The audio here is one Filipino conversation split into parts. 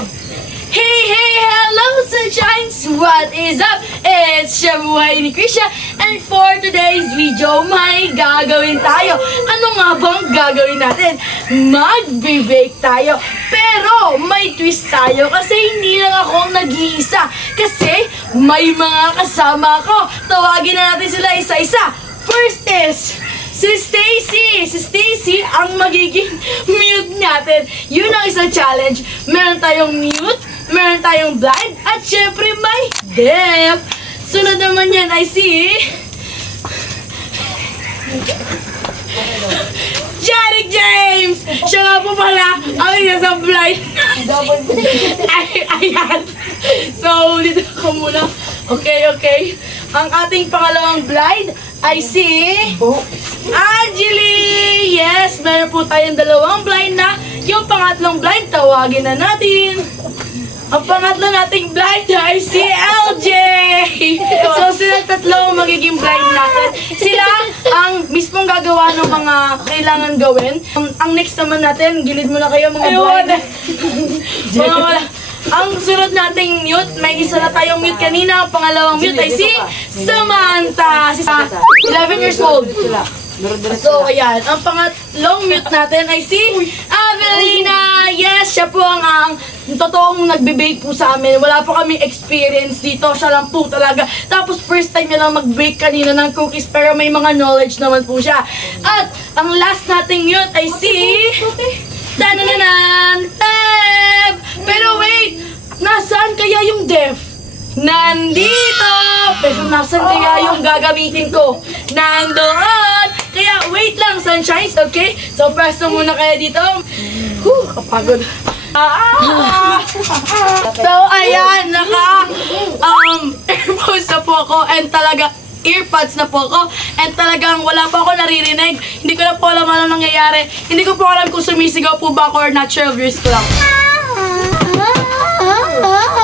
Hey, hey, hello sunshines! What is up? It's Shabuhay ni Krisha, and for today's video, may gagawin tayo. Ano nga bang gagawin natin? Magbe-bake tayo. Pero may twist tayo kasi hindi lang ako nag-iisa. Kasi may mga kasama ko. Tawagin na natin sila isa-isa. First is si Stacy! Si Stacy ang magiging mute natin. Yun ang isang challenge. Meron tayong mute, meron tayong blind, at syempre may deaf. Sunod naman yan ay si Jeric James! Siya nga po pala ang isa sa blind. Ayan. So, dito ako muna. Okay. Ang ating pangalawang blind ay si Angeli! Yes, meron po tayong dalawang blind na. Yung pangatlong blind, tawagin na natin. Ang pangatlo nating blind ay si LJ! So, sila tatlo ang magiging blind natin. Sila ang mismong gagawa ng mga kailangan gawin. Ang next naman natin, gilid mo na kayo mga blind. Ang sunod nating mute, may isa na tayong mute kanina. Ang pangalawang mute ay si Samantha. 11 years old. So, ayan. Ang pangatlong mute natin ay si Avelina. Yes, siya po ang totoong nagbe-bake po sa amin. Wala po kami experience dito. Siya lang po talaga. Tapos, first time niya lang mag-bake kanina ng cookies. Pero may mga knowledge naman po siya. At, ang last nating mute ay si Tanananan! Feb! Pero wait! Nasaan kaya yung deaf? Nandito! Pero nasaan kaya yung gagamitin ko? Nandoon! Kaya wait lang, sunshines, okay? So, presto muna kayo dito. Kapagod. So, ayan, earphones na po ako and talaga earpods na po ako and talagang wala pa ako naririnig. Hindi ko na po alam ano nangyayari. Hindi ko po alam kung sumisigaw po ba ako or natural voice ko lang.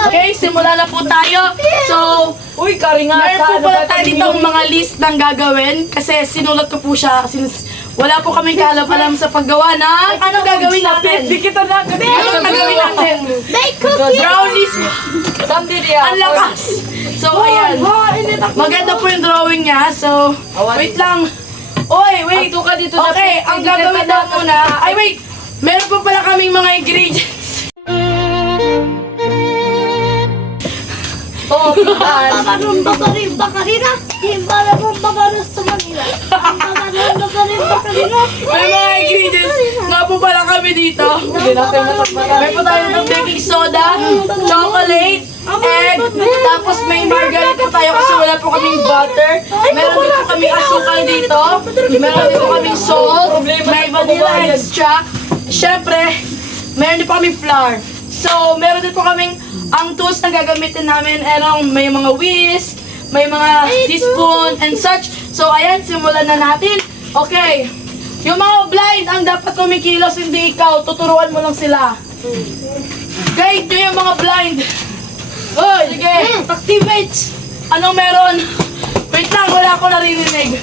Okay, simula na po tayo. So, meron po pala tayo dito ang mga list ng gagawin kasi sinulat ko po siya since wala po kaming kaalam-alam sa paggawa ng anong gagawin natin. Anong gagawin natin? Brownies. Ang lakas. So, ayan. Maganda po yung drawing niya. So, wait lang. Wait. Okay, ang gagawin na muna. Wait. Meron po pala kaming mga ingredients. May mga ingredients nga po pala kami dito. May po tayo ng baking soda, chocolate, egg, tapos may margarine po tayo kasi wala po kaming butter. Meron din po kaming asukal dito. Meron din po kaming salt, may vanilla extract. Siyempre, meron din po kaming flour. So, meron din po kaming ang tools na gagamitin namin. May mga whisk, may mga teaspoon and such. So, ayan, simulan na natin. Okay. Yung mga blind, ang dapat kumikilos, hindi ikaw. Tuturuan mo lang sila. Guide nyo yung mga blind. Sige. Activates. Anong meron? Wait lang, wala ako naririnig.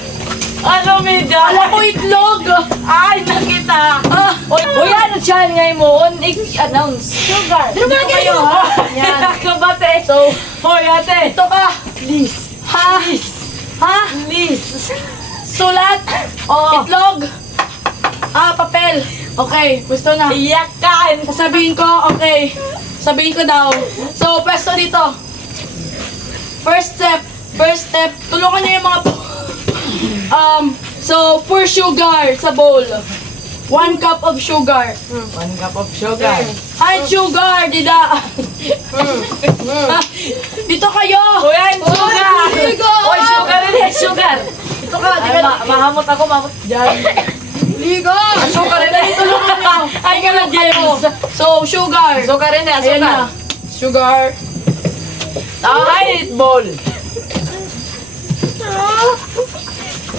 Ano, Mida? Alam ko itlog. Ay, nakita. Ano siya ngayon mo? I-announce. Sugar. Dito ba kayo, ha? Yan. Kabate. So, ate. Ito ka. Please. Ha? Please. Sulat. Itlog. Papel. Okay, gusto na. Iyakan. Sabihin ko, okay. Sabihin ko daw. So, pwesto dito. First step. Tulungan niyo yung mga so, pour sugar sa bowl. 1 cup of sugar. 1 cup of sugar. Ay, sugar, dida. Dito kayo. Kuya, sugar. Sugar rin. Sugar. Dito ka, di ka. Mahamot ako, Diyan. Ligo. Sugar rin. Tulungan niyo. Ay, ka lang, James. So, sugar. Sugar rin. Ayan na. Sugar. Ay, bowl.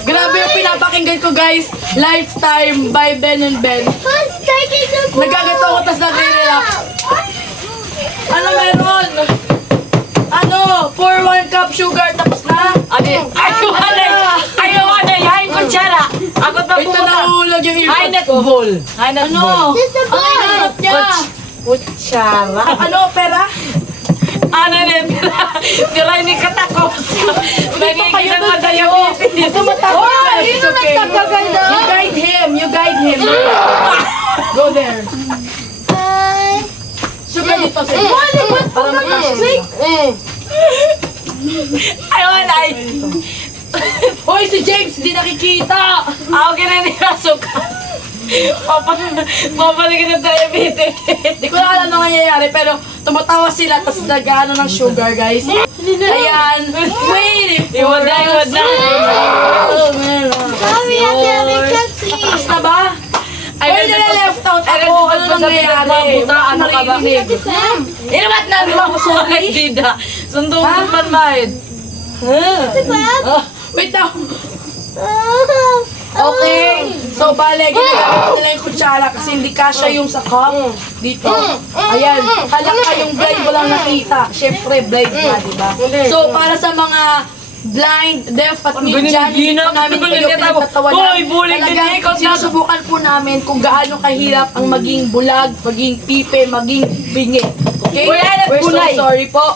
Grabe yung pinapakinggan ko, guys. Lifetime by Ben and Ben. Nagagato ako, tas nagre-relax. Ano meron? Pour 1 cup sugar, tapos na? Ayaw na. Yain ko tiyara. Ako na Ito na ulog yung earpods High net ko. bowl. High net bowl. Ang hirap niya. Kutsara. Ano, pera? Ano na, tira ni katakos. Nagiging na mga diabetes. Oh, yun ang nagtagaganda. You guide him. You guide him. Go there. Sugar dito sa para mag-shake. Ay, wala. Hoy, si James, di nakikita. Okay na nirasok. Papalikin ng diabetes. Di ko na alam na nangyayari, pero tumatawa sila, tapos nag-ano ng sugar, guys. Ayan. Wait for Iwad na. Tapos na ba? Ay, nila-left out ako. Ano nangyayari? Ano ka ba? Inumat na naman ako, sorry. Dida. Sundo mo man mahid. Wait lang. Okay. So, bale, ginagamit nila yung kutsara kasi hindi kasha yung sa cup dito. Ayan. Halaka yung blind mo lang nakita. Siyempre, blind na, diba? So, para sa mga blind, deaf, at mute dyan, hindi po namin kayo pinagtatawanan. Hoy, bulig din Talagang ikaw. sinusubukan po namin kung gaano kahirap ang maging bulag, maging pipe, maging bingi. Okay? Uy, alat, We're so gulay. sorry po.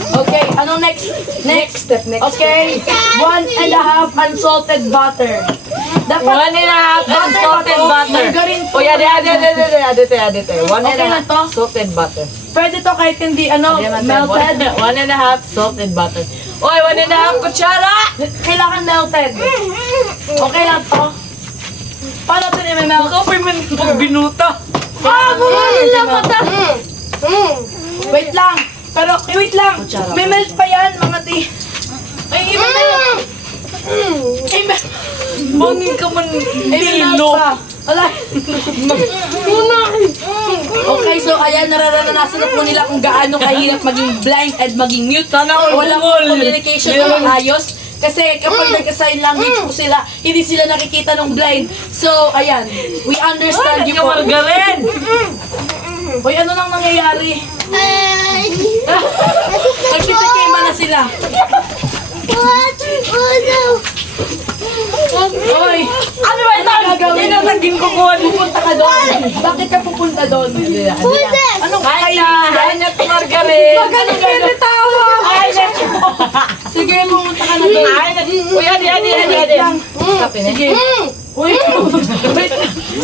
Okay, ano next? Next step. Okay, 1.5 unsalted butter. Dapat 1.5 unsalted butter. Margarine po. O, adite. 1.5 Okay na to? salted butter. Pwede to kahit hindi, melted. 1.5 salted butter. Oy, 1.5 kutsara! Kailangan melted. Okay lang to? Paano ito i-melt? Kapay man pag binuta. Bumanin lang mata. Wait lang. Pero, wait lang. May melt pa yan, mga ti. Ay, i-melt. I-melt. Bangin ka man I-melt nilo. pa. Wala. Okay, so ayan, nararanasan na po nila kung gaano kahirap maging blind at maging mute. Sana all Walang bumol. communication ng ayos. Kasi kapag nagka-sign language po sila, hindi sila nakikita ng blind. So, ayan, we understand you Ka po. margarin! Hoy, ano nang nangyayari? Nagtitikima na sila. Hoy, Ano ba ito? gagawin? Tinatagin ko ko. Pupunta ka doon. Bakit ka pupunta doon? Anong Kain kainin? na ito margarin. Magkano kayo tawa? Kain na ito. Sige, pumunta ka na doon. Kain na. Uy, adi. Kape na. Sige. Uy, wait.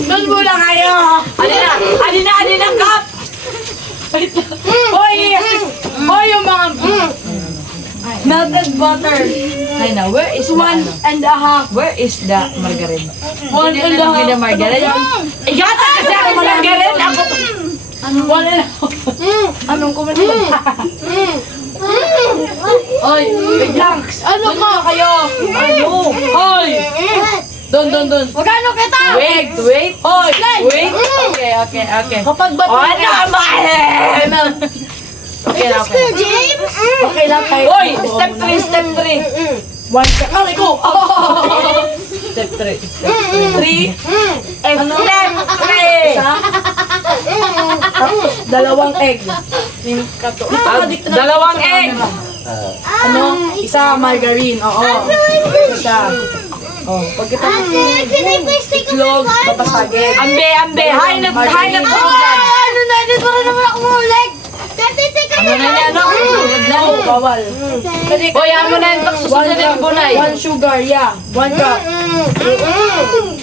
Doon muna kayo. Adi na, kap! Wait lang. Hoy, hoy, yung mga melted butter. Ay na, where is 1.5. Where is the margarine? 1.5. Hindi na margarine. Igata kasi ako margarine. Ako. 1.5. Anong kumain? Oy, wait lang. Ano ka kayo? Ano? Hoy! Doon. Magkano kita? Wait. Hoy! Wait. Okay. Kapag ba Oh, ano ba? Okay na. Okay lang kayo. Hoy, step 3. One step. Aray ko! Step 3. 3. Ano? Step 3. Isa. Tapos, dalawang egg. Dalawang egg. Ano? Isa margarine. Oo. Isa. Oh, pagkatapos itlog, papasagin. Ambe. Hay na sugar. Ano na? Hindi pa rin naman ako mahulig. Ano na yan? No, bawal. Hoy, ano na yung susunod ng bunay? 1 sugar, yeah. 1 cup.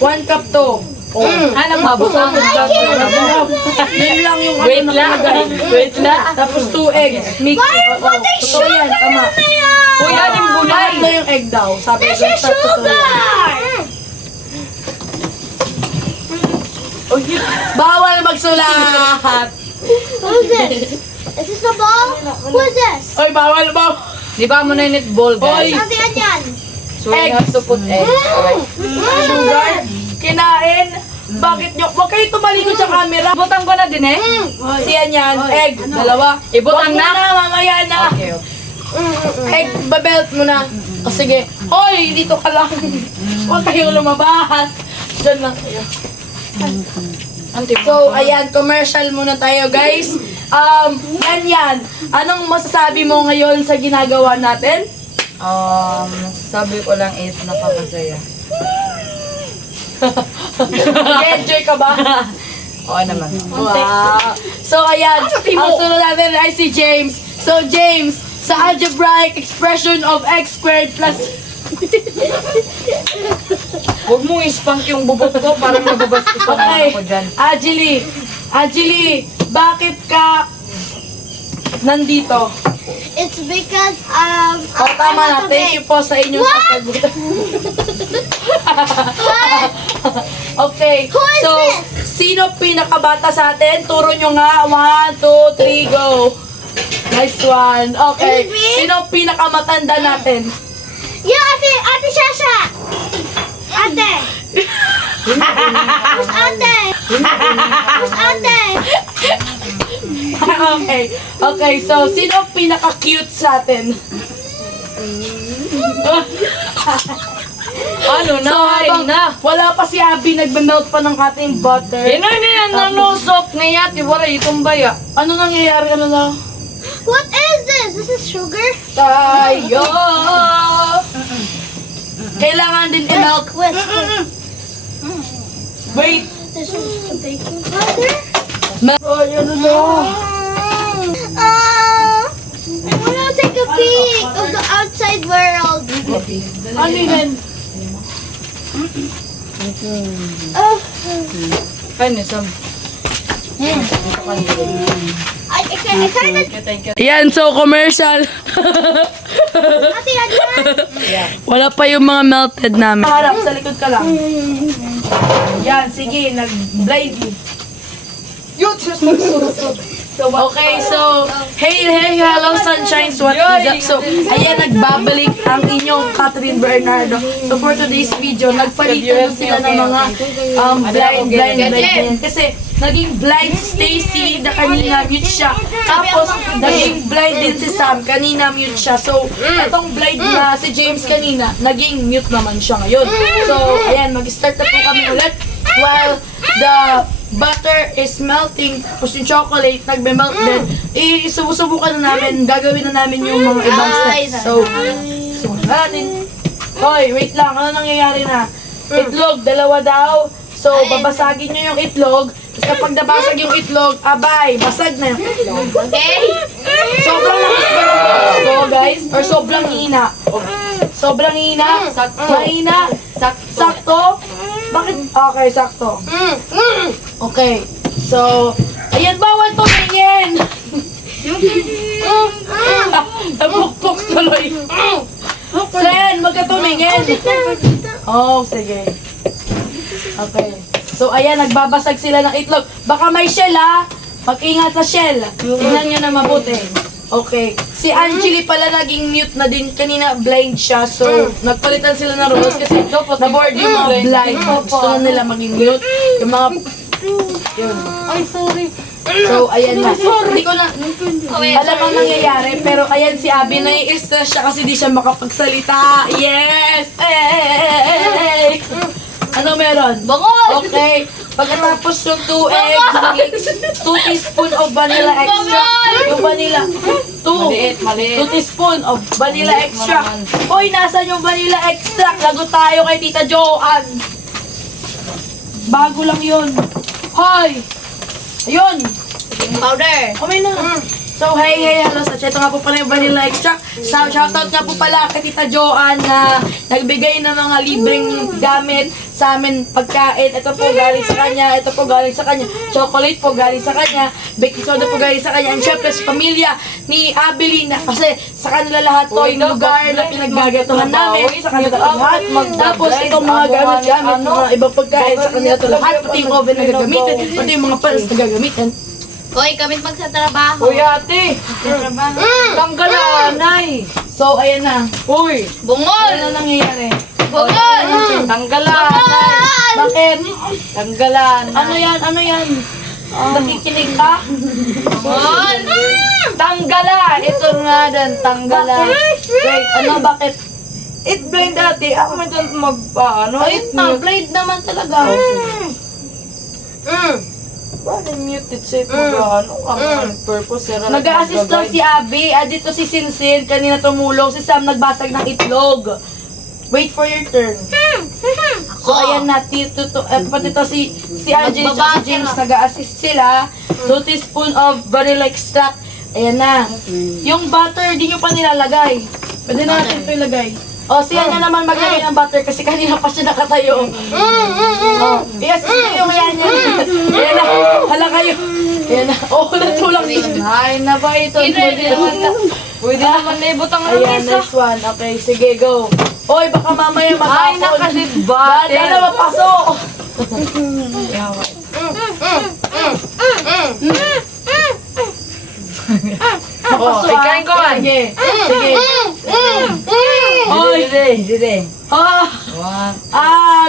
1 cup to. Oh. Hanap mabusang. Yun lang yung ano Wait lang. nakalagay. Tapos 2 eggs. Mix. Oo. Totoo yan, tama. Hoy, ano yung bunay? Tatlo yung egg daw. Sabi ko, totoo yan. Bawal magsulat. Who's this? Is this the ball? Who is this? Oy, bawal. Di ba mo na yung netball, guys? Hoy. Kasi yan. So, we have to put eggs. Alright. Sugar. Kinain. Bakit nyo? Huwag kayo tumalikod sa camera. Butang ko na din eh. Siyan yan. Egg. Dalawa. Ibutang Huwag na. mo mamaya na. Okay. Egg, babelt mo na. O sige. Hoy, dito ka lang. Huwag kayong lumabas. Diyan lang kayo. So, ayan, commercial muna tayo, guys. Yan. Anong masasabi mo ngayon sa ginagawa natin? Sabi ko lang is napakasaya. Nag-enjoy ka ba? Oo naman. Wow. So, ayan. Ang sunod natin ay si James. So, James, sa algebraic expression of x squared plus... Huwag mong ispank yung bubot ko, parang nababastos Okay. ako dyan. Angeli, bakit ka nandito? It's because O, tama na. Thank you po sa inyong sasagutan. Okay. Who is So, this? sino pinakabata sa atin? Turo nyo nga. 1, 2, 3, go. Nice one. Okay. Is it me? Sino pinakamatanda natin? Yung ate Shasha! Ate! Who's ate? Who's ate? Okay. Okay, so sino pinaka-cute sa atin? Ano na, So, habang wala pa si Abby, nagbe-melt pa ng ating butter. Ino na yan, nanusok na yat, iwara itong baya. Ano nangyayari? Ano na? What is this? This is sugar? Tayo! Kailangan din i-melt. Whisk. Wait! This is baking powder? Ay, ano na? I wanna take a peek of the outside world. Ano yun? Oh, Ano, Sam? I kind of... Thank you. Yan, so commercial. Ate, yan. Wala pa yung mga melted namin. Harap, sa likod ka lang. Yan, sige, nag-blind. Okay, so, hey, hello, sunshines, what is up? So, ayan, nagbabalik ang inyong Catherine Bernardo. So, for today's video, nagpalitan na sila ng mga blind. Kasi, naging blind si Stacy, na kanina mute siya. Tapos, naging blind din si Sam, kanina mute siya. So, itong blind na si James kanina, naging mute naman siya ngayon. So, ayan, mag-start na po kami ulit. While the butter is melting, tapos yung chocolate nagbe-melt din, isubukan na namin, gagawin na namin yung mga ibang steps. So, subukan natin. Hoy, wait lang, ano nangyayari na? Itlog, 2 daw. So, babasagin nyo yung itlog, tapos kapag nabasag yung itlog, abay, basag na yung itlog. Okay? Sobrang lakas ba ng boses ko, guys? Or sobrang hina? Sobrang hina? Mahina? Sakto? Bakit? Okay, sakto. Okay. So, ayan, bawal tumingin! Napukpok tuloy. Sen, wag ka tumingin. Oh, sige. Okay. So, ayan, nagbabasag sila ng itlog. Baka may shell, ha? Mag-ingat sa shell. Tingnan nyo na mabuti. Okay. Si Angeli pala naging mute na din. Kanina blind siya. So, nagpalitan sila ng roles kasi na-board yung mga blind. Gusto na nila maging mute. Yung mga... Yun. Ay, sorry. So, ayan na. Hindi ko na alam ang nangyayari. Pero ayan si Abby, nai-stress siya kasi di siya makapagsalita. Yes! Ano meron? Bangol! Okay. Pagkatapos yung 2 eggs, 2 teaspoon of vanilla extra. Yung vanilla. 2 Maliit. teaspoon of vanilla extra. Hoy, nasan yung vanilla extract? Lagot tayo kay Tita Joanne. Bago lang yun. Hoy! Ayun! Powder. Okay na. So, hey, hello sa chat. Ito nga po pala yung vanilla extract. Shoutout nga po pala kay Tita Joanne na nagbigay ng mga libreng gamit sa amin pagkain. Ito po galing sa kanya. Ito po galing sa kanya. Chocolate po galing sa kanya. Baking soda po galing sa kanya. And syempre sa pamilya ni Abelina. Kasi sa kanila lahat to yung lugar na pinaggagatuhan namin. Sa kanila lahat. Tapos itong mga gamit-gamit, mga ibang pagkain sa kanila to lahat. Pati yung oven na gagamitin. Pati yung mga pans na gagamitin. Hoy, kami magsatrabaho. Uy, ate. Tanggalan, ay. So, ayan na. Uy. Bungol! Ano nangyayari? Bungol! Tanggalan, ay. Bakit? Tanggalan. Ano yan? Ano yan? Nakikinig ka? Bungol! Tanggalan. Ito nga din, tanggalan. Wait, ano? Bakit? It blind ate. Ako may doon ano? Ayun na, blade naman talaga. Bakit muted sa ito? Ano? Ang purpose. Nag-a-assist lang si Abby. Dito si Sinsin. Kanina tumulong. Si Sam nagbasag ng itlog. Wait for your turn. So, ayan na. Pati to si si Angie at si James nag-assist sila. 2 teaspoon of vanilla extract. Ayan na. Yung butter, di nyo pa nilalagay. Pwede na natin ito ilagay. O, siya na naman maglagay ng butter kasi kanina pa siya nakatayo. O, i-assist nyo yung yan. Ayan na. Hala kayo. Ayan na. Oo, natulak siya. Ay, na ba ito? Pwede naman na ibutang ng Ayan, isa. next one. Okay, sige, go. Oy, baka mamaya Ay, matapon. nakalibat. Dahil na mapasok. Oh, ikain ko man. Sige. Sige. Oy, dire.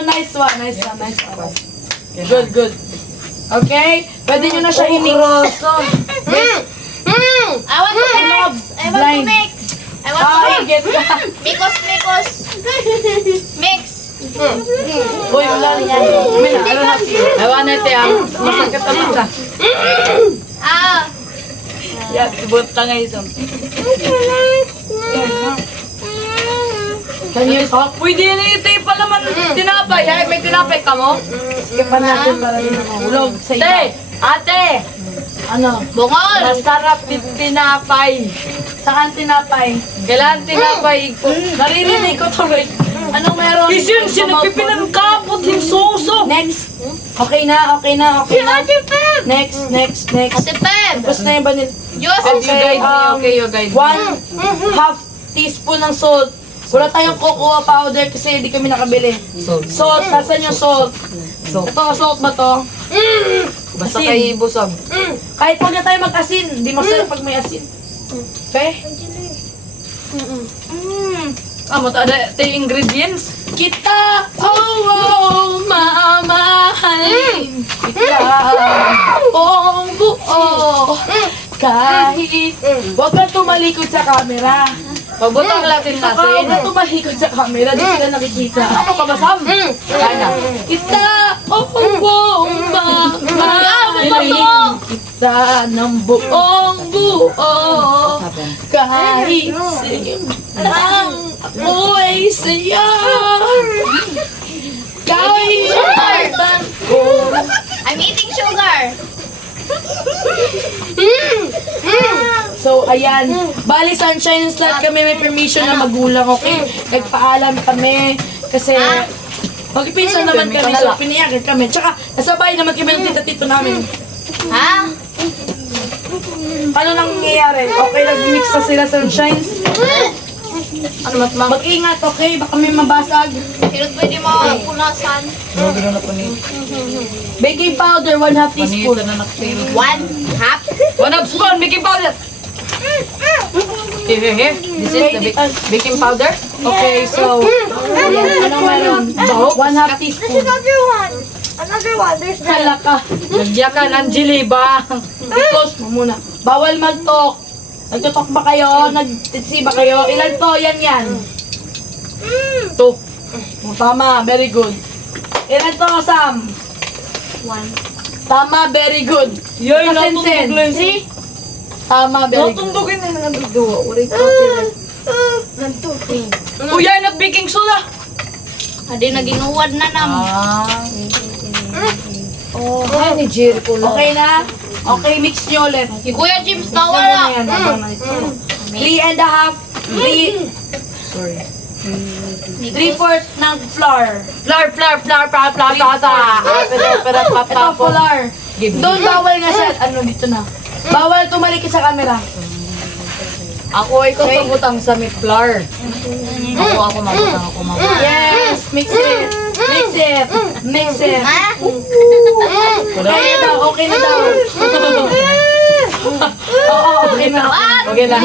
Nice one. Nice one. Nice one. Good, good. Okay? Pwede nyo na siya i-mix. I want to mix. I want to Blind. mix. I want to mix. Get ka. Mikos. Mix. Uy, wala na. Ewan natin masakit ang mata. Ah. Yan, ibut lang ngayon. Can you talk? Pwede yan ito pa naman tinapay. Ay, may tinapay ka mo? Skipan natin para rin hulog sa iba. Ate! Ate! Ano? Bungol. Masarap din tinapay. Saan tinapay? Kailangan tinapay ko. Naririnig ko tuloy. Anong meron? Isin, sinagpipinan kapot yung suso. Next. Okay na, okay na, okay na. Ate Pep. Next. Ate Pep. Tapos na yung vanilla. Diyos. You guide me, okay, you guide me. 1/2 teaspoon ng salt. Wala tayong cocoa powder kasi hindi kami nakabili. Salt, saan yung salt? Ito, salt ba to? Basta Asin. kayo busog. Kahit huwag na tayo mag-asin, di masarap pag may asin. Okay? Amo, ada yung ingredients. Kita, mamahalin kita, buong buo, kahit huwag kang tumalikod sa camera. Pagbutang natin Huwag kang nasin. tumalikod sa camera, di sila nakikita. Ano ka ba, Sam? Kaya. Kita, buong mamahalin kita ng buong buo, kahit lang ako'y saya. Gawin siya ko. I'm eating sugar. So, ayan. Bali, Sunshine and Slat kami may permission na magulang, okay? Nagpaalam kami kasi magpinsan naman kami, so pinayagan kami. Tsaka, nasabay naman kami ng tita-tito namin. Ha? Ano nang nangyayari? Okay, nag-mix na sila, Sunshine. Ano matma? Mag-ingat, okay? Baka may mabasag. Pero pwede mapunasan. Gano'n na po ni. Baking powder, 1/2 teaspoon. Panito na naktil. 1/2. 1 spoon baking powder. Here. This is the baking powder. Okay, so, ano meron? 1/2 teaspoon. Another one. There's Hala ka. Nagyakan ang jiliba. I-close mo muna. Bawal mag-talk. Nagtutok ba kayo? Nag-titsi ba kayo? Ilan to? Yan. 2. Tama, very good. Ilan to, Sam? 1. Tama, very good. Yoy, Kasinsin. natundog lang. See? Tama, very good. Natundogin na lang ang duwa. Uray ko. Uy, ay nag-baking soda. Adi naginuwad na nam. Oh, ay ni Jericho lang. Okay na? Okay, mix nyo ulit. Kuya James, Mix na nawala. yan, habang na-ito. 3.5. 3. Sorry. 3/4 ng flour. Flour. Ito, flour. Doon bawal nga sa, dito na. Bawal tumalikit sa camera. Ako ay pagutang sa may flour. Ako mabutang. Yes, mix it. Ha? Okay na daw. Oo, okay na. Okay na.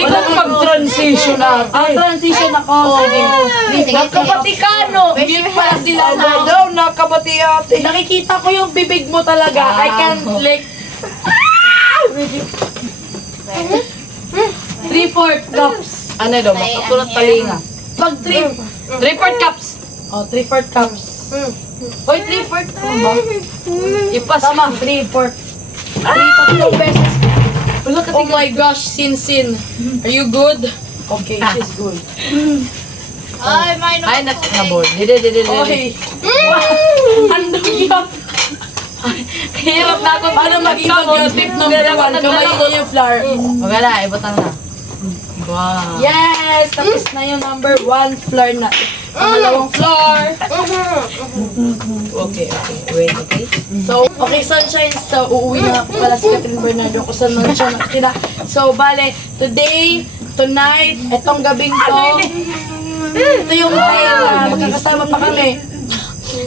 Ikaw mag-transition na. Transition ako. Sige. Nakapatikano. Hindi pala sila na. daw, nakabati ate. Nakikita ko yung bibig mo talaga. I can like... 3/4 cups. Ano daw, makatulad talinga. Pag 3/4 cups. 3/4 cups. Hoy, 3/4 ano ba? Ipas. Tama, 3/4. 3 beses. Oh my gosh, Sin. Are you good? Okay, she's good. Ay, may Ay, nakabol. Dede. Okay. Ano yan? Hirap na ako. Paano maging mag-tip number 1? Kamay ko yung flour. Magala, ibutang na. Wow. Yes! Tapos na yung number 1 flour na. Pangalawang flour. Okay. Wait, okay. So, okay, sunshine. So, uuwi na ako pala si Catherine Bernardo kung saan naman siya nakatira. So, bale, today, tonight, etong gabing to, ito yung time na magkakasama pa kami.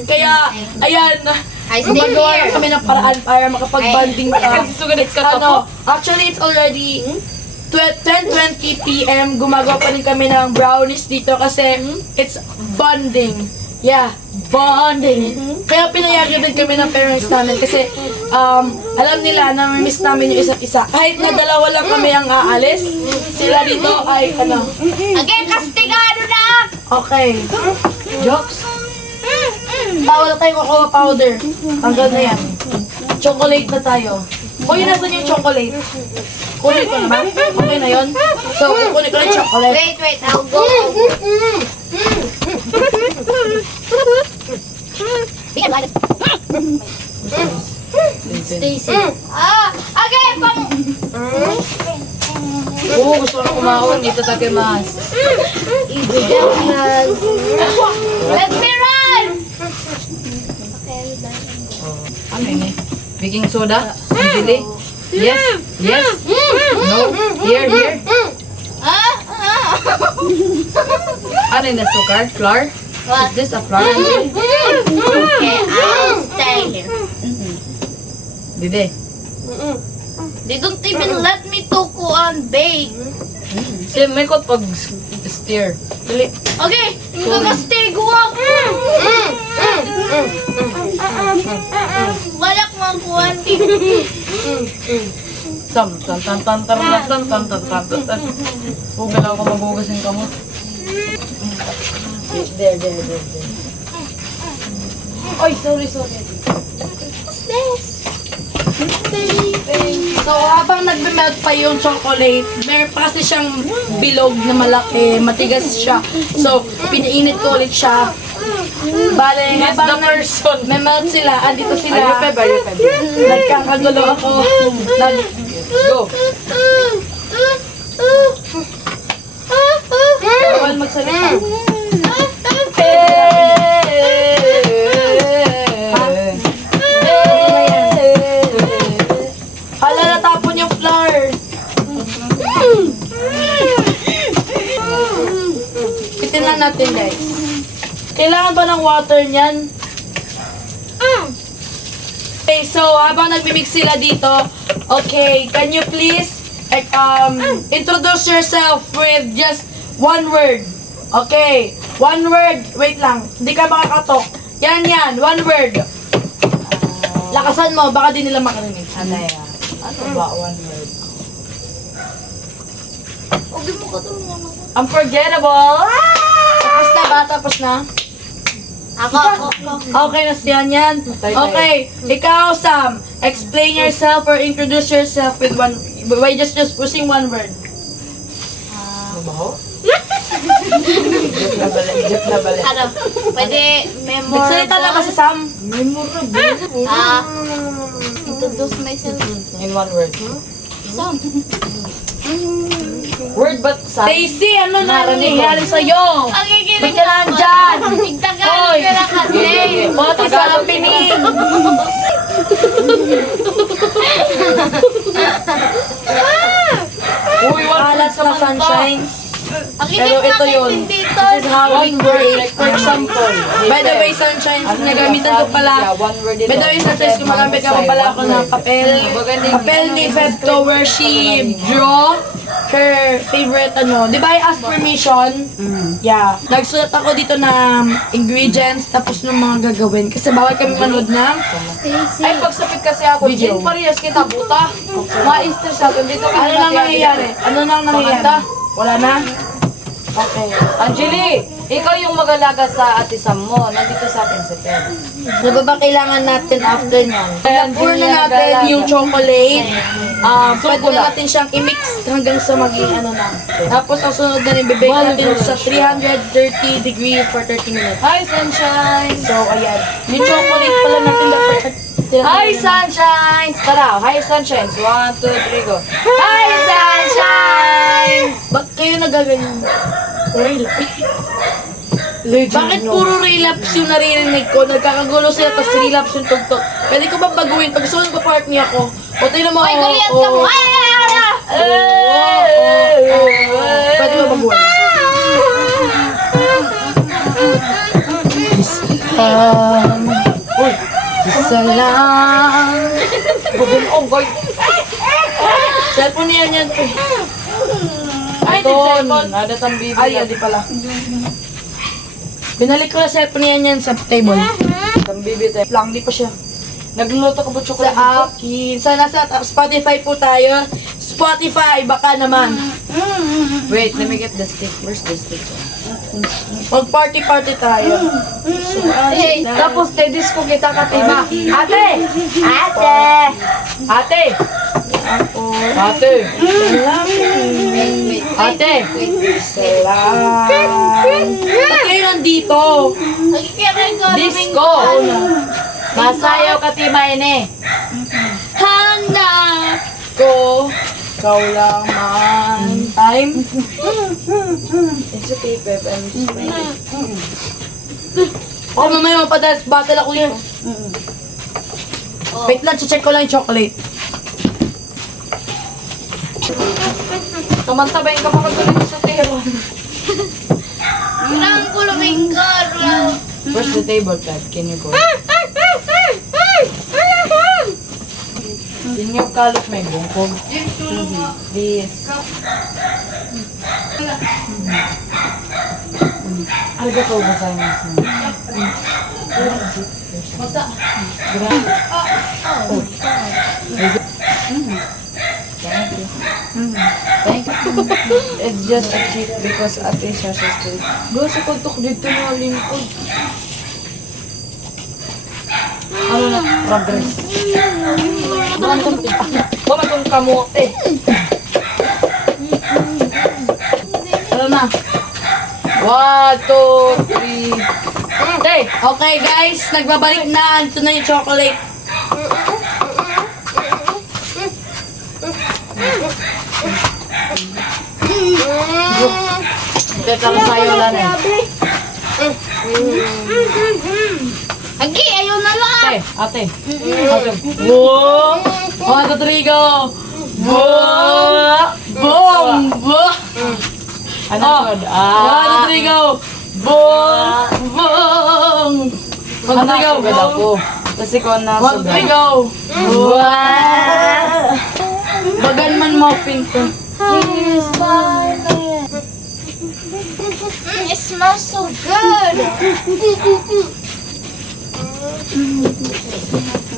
Kaya, ayan, I stay gumagawa here. na kami ng paraan para makapag-banding ka. Suganit ka Ano, actually, it's already 10:20 p.m. Gumagawa pa rin kami ng brownies dito kasi it's bonding. Yeah, bonding. Kaya pinayagan din kami ng parents namin kasi alam nila na miss namin yung isa't isa. Kahit na dalawa lang kami ang aalis, sila dito ay ano. Again, kastigado na! Okay. Jokes? Bawal na tayong cocoa powder. Hanggang na yan. Chocolate na tayo. Hoy, nasan yung chocolate? Kunin ko naman. Okay na yun. So, kunin ko na yung chocolate. Wait, I'll go. Stacy. Okay, pang... Oo, gusto ko na kumaon. Dito tayo mas. Let me run! Ano yun eh? Baking soda? Bili? Yes? Yes? No? Here? Ano yun na sukar? Flour? Is this a flour? Okay, I'll stay here. Dide. They don't even let me to bake. Siya may kot pag steer. Dili. Okay, magkakastay ko ako. Wala ko ang kuwan. Tan. Hugal ako maghugas yung kamot. There. Oy, sorry. What's this? So, habang nagme-melt pa yung chocolate, meron pa kasi siyang bilog na malaki, matigas siya. So, pinainit ko ulit siya. Bale, Yes, habang the person. nag-melt sila, andito Are you sila. peb? Nagkakagulo ako. Go. Bawal magsalita. Hala, natapon yung flour. Itinan natin, guys. Kailangan ba ng water niyan? Okay, so habang nagmimix sila dito, okay, can you please introduce yourself with just one word? Okay, one word. Wait lang, hindi ka makakatok. Yan, one word. Lakasan mo, baka di nila makarinig. Anaya. Ano ba? One word. Huwag mo katulungan ako. Unforgettable. Tapos na ba? Tapos na? Ako. Okay na siya yan. Okay, ikaw Sam, explain yourself or introduce yourself with one, by just using one word. Ano ba ho? Joke na balik. Ano? Pwede Nagsalita na ba si memorable? Sam? Introduce myself. In one word. Sam. Word but sa? Stacy, ano na nangyayari sa'yo? Okay, Ba't ka nandyan? Tigtagalog ka na kasi. What is happening? Uy, Alat na sunshine. Pero ito yun. Dito. This is how it works. For example, by the way, sunshine, nagamitan ko pala. By the way, sunshine, gumagamit ka pala ako ng papel. Papel ni Febto where she draw her favorite Di ba I asked permission? Yeah. Nagsulat ako dito ng ingredients tapos ng mga gagawin. Kasi bawal kami manood ng Stacy. Ay, pagsapit kasi ako, Video. Jen, parehas kita, buta. Ma-stress ako, dito ka ano nang nangyayari? Ano nang nangyayari? Wala na? Okay. Angeli, ikaw yung mag-alaga sa ate Sam mo. Nandito sa atin si Ted. Ano ba ba kailangan natin after nyan? Ayan, Pour na Julia, natin nag-aalaga. yung chocolate. Pwede Sukula. na natin siyang i-mix hanggang sa maging ano na. Tapos ang sunod na nibibake natin sa 330 degree for 30 minutes. Hi, Sunshine! So, ayan. Yung chocolate pala natin dapat. Hi, Sunshine! Tara, hi, Sunshine. 1, 2, 3, go. Hi, Sunshine! Ba't kayo nagaganyan? Relapse. Bakit puro relapse yung naririnig ko? Nagkakagulo sila, tapos relapse yung tugtog. Pwede ko ba baguhin? Pag gusto ko pa-part niya ako. O, tingnan mo. Ay, galian ka mo. Ay, ay, ay, ay. Pwede mo baguhin? Uy, isa lang. Oh, boy. Cellphone niya yan. Ay, din cellphone. Ada tang bibi. Ay, di pala. Binalik ko na cellphone niya yan sa table. Tang bibi tayo. Lang, di pa siya. Nagluluto ka ba Sa chocolate dito? akin. Sa nasa Spotify po tayo. Spotify, baka naman. Wait, let me get the stick. Where's the stick? Mag-party-party tayo. So, Hey, Tapos, tedis ko kita katima. Ate! Ate! Ate! Ate! Ate! Ba't kayo nandito? Disco! Masayaw katima ini. Hanap ko. Ikaw lang man. Time? It's okay, Pep. I'm just waiting. Oh, mamaya mapadance battle ako dito. Wait lang, check ko lang yung chocolate. Kamantabayin ka makatuloy sa table. Kailangan ko luming karo. Where's the table, Pep? Can you go? Can you kalot may bungkog? This. Arigatou gozaimasu. Basta. Thank you. Thank you. It's just a cheat because ate siya still. Go sa kuntok dito na lingkod. Ano na? Progress. Baka itong kamote. Ano na? 1, 2, 3. Tay! Okay guys, nagbabalik na. Ito na yung chocolate. Teka lang sa'yo lang eh. Agi, ayaw na lang. Ate, ate. Ate. Wow! 1, 2, 3, go! Wow! Boom! Boom! Ano Oh. yun? 1, 2, 3, go! Boom! Boom! 1, 2, 3, go! Nasugad ako. Kasi ko 1, 2, 3, nasugad. go! Wow! Bagan man muffin to. It smells so good.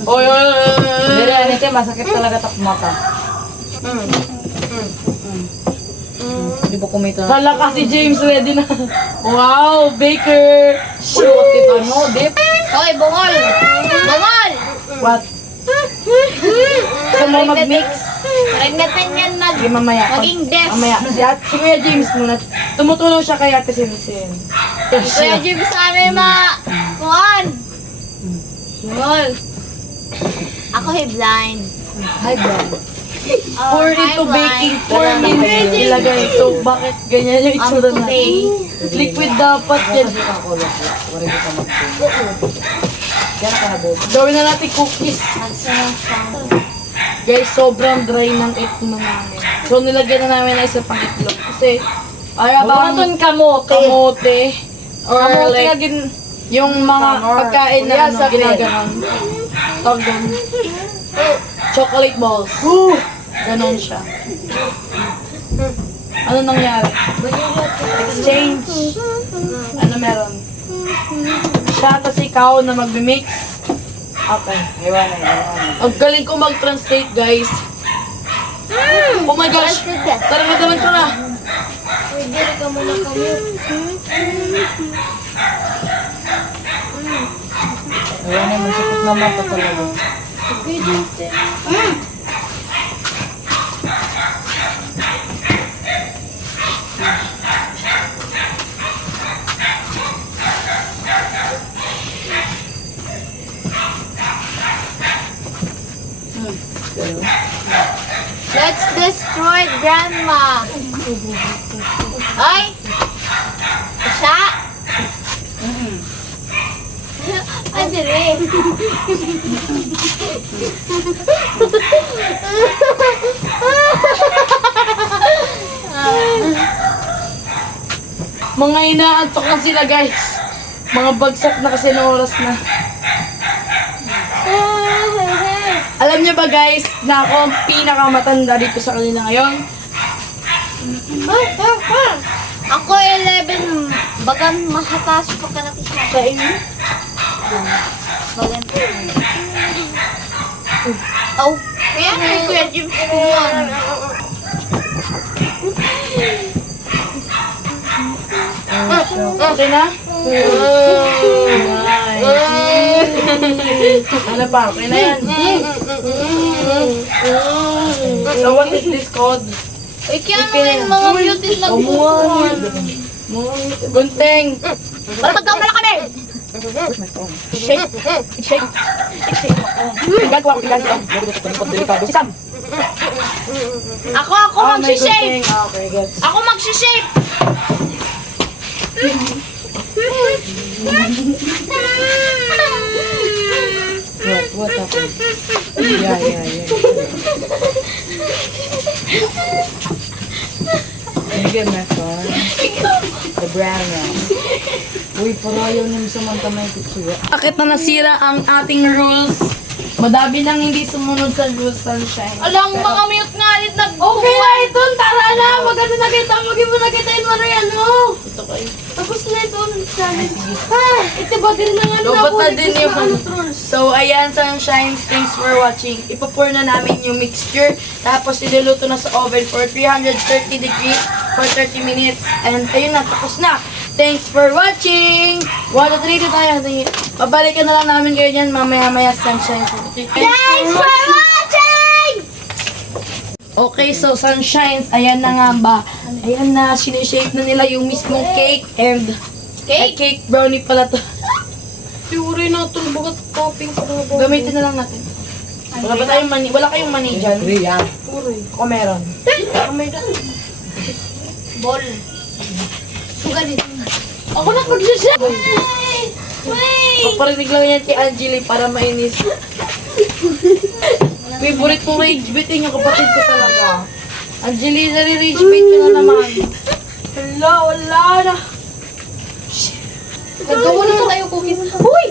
Oy, oy, oy, Pero oy. anite, masakit talaga tak mata. Di ba kumita na? Hala ka si James, ready na. Wow, baker! Kulot ito, no? Dip. Hoy, bungol. Bungol. What? Gusto mo mag-mix? Karagatan yan Sige, mamaya. maging deaf. Mamaya. Si Kuya James muna. Tumutulong siya kay Ate Sinsin. Kuya Jim sa amin kuhan. Bungol. Ako blind. Hi, bro. Pour into baking 4 minutes ilagay. So, bakit ganyan yung itsura na? Liquid dapat yan. Wala ka mag-tulog. Yan ka na, Bob. Gawin na natin cookies. Guys, sobrang dry ng itlog namin. So, nilagyan na namin na isa pang itlog. Kasi, para bang Bumaton kamote. kamote. Or Kamote like, nga gin... yung mga pagkain na Kuya, ano, sabi. ginaganon. Tawag doon. Chocolate balls. Ganon siya. Ano nangyari? Exchange. Ano meron? Siya tas ikaw na magmi-mix. Okay. Iwan na, iwan na. Ang galing ko mag-translate, guys. Oh my gosh! Tara, naman ko na. Pwede ka muna kami. Wala na, masakit na mata talaga. Let's destroy Grandma. Ay! Siya! Ay, dire. Mga inaantok na sila guys. Mga bagsak na kasi ng oras na. Alam niyo ba guys, na ako ang pinakamatanda dito sa kanila ngayon? Ako 11. Bagan mahatas pa ka natin siya. Sa inyo? Bagan. Oh, kaya may Kuya James ko yan. Okay na? Nice. Ano pa? Okay na yan. So what is this called? Ay, kaya naman mga beauties na buwan. Gunting. Magkama na kami! Shake. Shake. Shake. Gagawa ko. Si Sam. Ako May magsishape! gunting. Okay, gets. Ako magsishape! What happened? Yeah. You get my phone? The brown one. Uy, parayaw niyo Samantha may picture. Bakit na nasira ang ating rules? Madami nang hindi sumunod sa rules, Sunshine. Alang mga mute nga ulit nag... Okay na ito, tara na! Maganda na kita, mo na kita yung Marian mo! Ito kayo. Tapos na ito, challenge. Ito ba din na nga Lubot na din yung... So, ayan, Sunshines, thanks for watching. Ipapour na namin yung mixture. Tapos, iluluto na sa oven for 330 degrees for 30 minutes. And, ayun na, tapos na. Thanks for watching! 1, 2, 3, tayo. Pabalikan na lang namin kayo dyan mamaya-maya, Sunshine. Thanks for watching! Okay, so Sunshines, ayan na nga ba? Ayan na, sinishape na nila yung mismong cake and cake brownie pala to. Puri na ito, bagat topping sa mga Gamitin na lang natin. Wala ba tayong mani? Wala kayong mani dyan? Riyan. O meron? ball. Suga dito. Ako na magsasya! Paparinig lang yan kay Angeli para mainis. Favorite kong rage bait yung kapatid ko talaga. Angeli, nare-rage bait ka na naman. Wala na. Naggawa naman tayo cookies. Uy!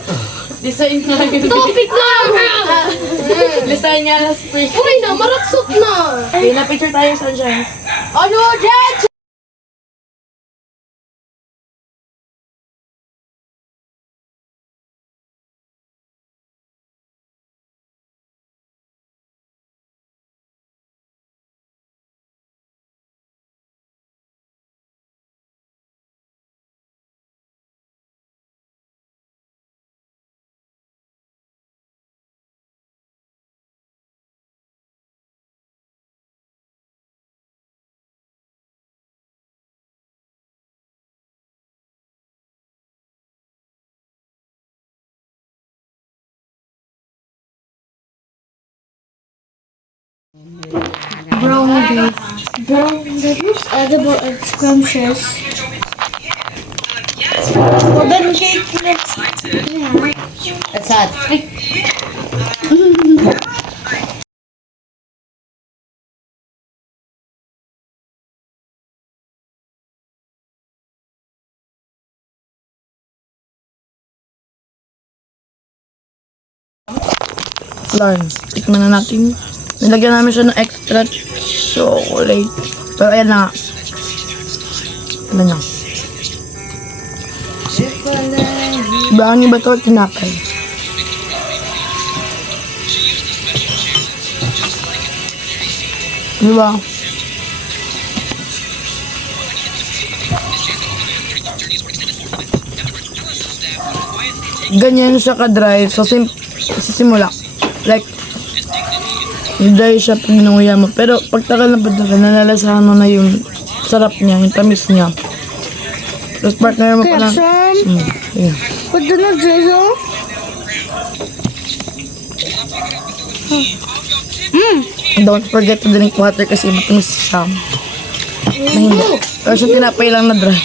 Design nga yun. Topic lang! Design nga na spring. Uy na, maraksot na! Okay, na-picture tayo, Sunshine. Ano, Jet? Brownie. Brownies, edible and scrumptious. Golden cake. That's hot. Lan, tikman na natin. Nilagyan namin siya ng extra chocolate. Pero ayan na nga. Ano niya? Brownie ba ito or tinapay? Diba? Ganyan siya ka-dry sa simula. Like, dry siya pag minunguya mo. Pero pag tagal na pagtagal, nalalasahan mo na yung sarap niya, yung tamis niya. Tapos partner mo pa lang. Some. Yeah. Put the no drizzle. Don't forget to drink water kasi matamis siya. Na hindi. Pero siya tinapay lang na dry.